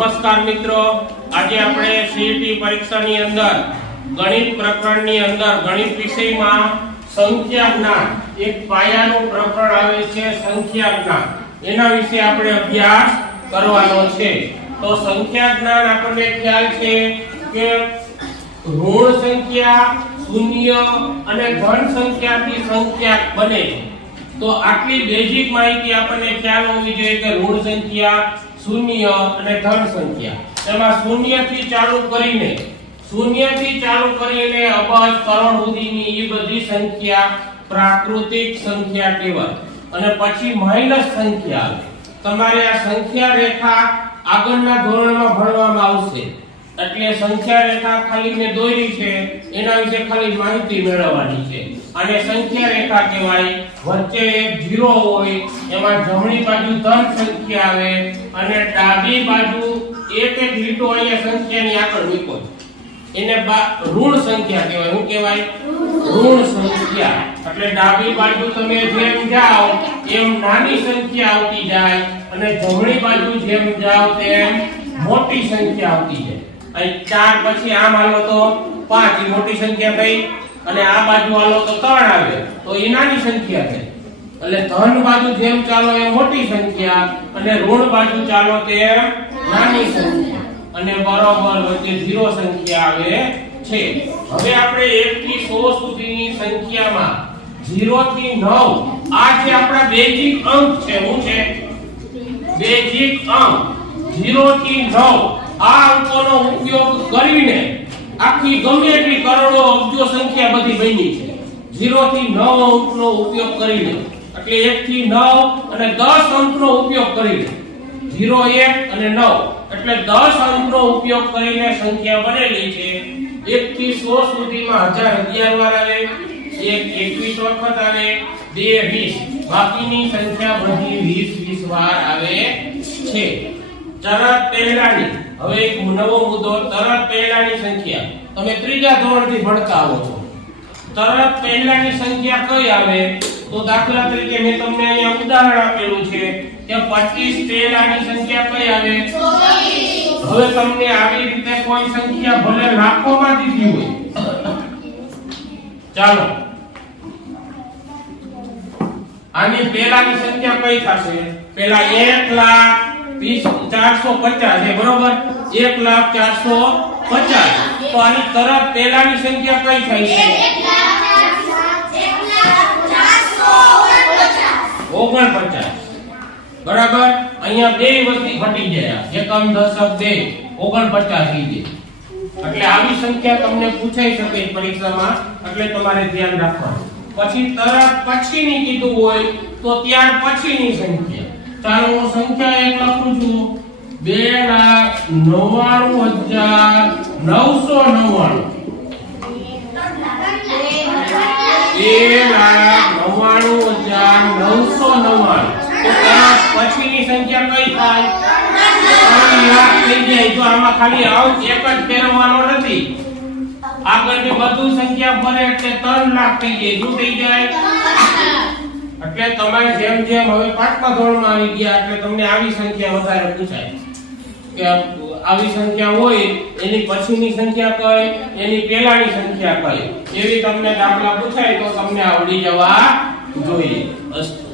નમસ્કાર મિત્રો. આજે આપણે સીઈટી પરીક્ષાની અંદર ગણિત પ્રકરણની અંદર, ગણિત વિષયમાં સંખ્યા જ્ઞાન. એક પાયાનું પ્રકરણ આવે છે સંખ્યા જ્ઞાન. એના વિશે આપણે અભ્યાસ કરવાનો છે. તો સંખ્યા જ્ઞાન આપણને ખ્યાલ છે કે ઋણ સંખ્યા, શૂન્ય અને ધન સંખ્યાથી સંખ્યા બને. તો આટલી બેઝિક માહિતી આપણને ખ્યાલ હોવી જોઈએ કે ઋણ સંખ્યા શૂન્ય અને ધન સંખ્યા. એમાં શૂન્યથી ચાલુ કરીને શૂન્યથી ચાલુ કરીને અબજ કરોડ સુધીની એ બધી સંખ્યા પ્રાકૃતિક સંખ્યા કહેવાય. અને પછી માઇનસ સંખ્યા આવે. તમારે આ સંખ્યા રેખા આગળના ધોરણમાં ભણવામાં આવશે. એટલે સંખ્યા રેખા ખાલી મેં દોરી છે, એના વિશે ખાલી માહિતી મેળવવાની છે. અને સંખ્યા રેખા કહેવાય, વચ્ચે એક ઝીરો હોય, એમાં જમણી બાજુ ધન સંખ્યા આવે અને ડાબી બાજુ એક એક લીટો અહીંયા સંખ્યાની આગળ મૂકો. એને ઋણ સંખ્યા કહેવાય. શું કહેવાય? ઋણ સંખ્યા. એટલે ડાબી બાજુ તમે જેમ જાઓ, એમ નાની સંખ્યા આવતી જાય અને જમણી બાજુ જેમ જાઓ, તેમ મોટી સંખ્યા આવતી જાય. અહીં ચાર પછી આમ આલો તો પાંચ ઈ મોટી સંખ્યા થઈ અને આ બાજુ આલો તો ત્રણ આવે. તો એ નાની સંખ્યા થઈ. એટલે ધન બાજુ જેમ ચાલો એ મોટી સંખ્યા અને ઋણ બાજુ ચાલો તેમ નાની સંખ્યા. અને બરોબર વચ્ચે ઝીરો સંખ્યા આવે છે. હવે આપણે 1 થી 100 સુધીની સંખ્યામાં 0 થી 9 આ જે આપણા બેઝિક અંક છે, શું છે? બેઝિક અંક. 0 થી 9 આ અંકોનો ઉપયોગ કરીને આખી ગમે એટલી કરોડો અબજો સંખ્યા બધી બની છે. 0 થી 9 અંકનો ઉપયોગ કરીને. એટલે 1 થી 9 અને 10 અંકનો ઉપયોગ કરીને. 0 1 અને 9 એટલે 10 અંકનો ઉપયોગ કરીને સંખ્યા બનેલી છે. 1 થી 100 સુધીમાં 1011 વાર આવે. એક 21 વખત આવે. બે 20 બાકીની સંખ્યા બધી 20 20 વાર આવે છે. તરત પહેલાની, હવે એક નવો મુદ્દો, તરત પહેલાની સંખ્યા. તમે ત્રીજા ધોરણથી ભણતા આવો છો. તરત પહેલાની સંખ્યા કઈ આવે? તો દાખલા તરીકે મેં તમને અહીંયા ઉદાહરણ આપેલું છે કે 25 પહેલાની સંખ્યા કઈ આવે? હવે તમને આવી રીતે કોઈ સંખ્યા ભલે લાખોમાં દીધી હોય. ચાલો. આની પહેલાની સંખ્યા કઈ થશે? પહેલા 1 લાખ 450 છે, બરોબર? એક લાખ 450 તો આની તરત સંખ્યા કઈ થાય છે? ઓગણપચાસ. બરાબર? અહીંયા બે વસ્તી ઘટી જાય એકમ, દશક, બે. ઓગણપચાસ થઈ જાય એટલે આવી સંખ્યા તમને પૂછાઈ શકે પરીક્ષામાં. એટલે તમારે ધ્યાન રાખવાનું. પછી તરત પછીની કીધું હોય તો ત્યાર પછીની સંખ્યા. ચાલો સંખ્યા એક લખું છું. બે લાખ નવ્વાણું હજાર નવસો નવ્વાણું. બે લાખ નવ્વાણું હજાર નવસો નવ્વાણું. પછીની સંખ્યા કઈ થાય? થઈ જાય. તો આમાં ખાલી અંક એક જ ફેરવવાનો નથી. આગળની બધું સંખ્યા ભરે ત્રણ લાખ થઈ જાય. શું થઈ જાય? એટલે તમારે જેમ જેમ હવે પાંચમા ધોરણમાં આવી ગયા, એટલે તમને આવી સંખ્યા વધારે પૂછાય. કે આવી સંખ્યા હોય, એની પછીની સંખ્યા કઈ, એની પહેલાની સંખ્યા કઈ? એવી તમને દાખલા પૂછાય તો તમને આવડી જવા જોઈએ. અસ્તુ.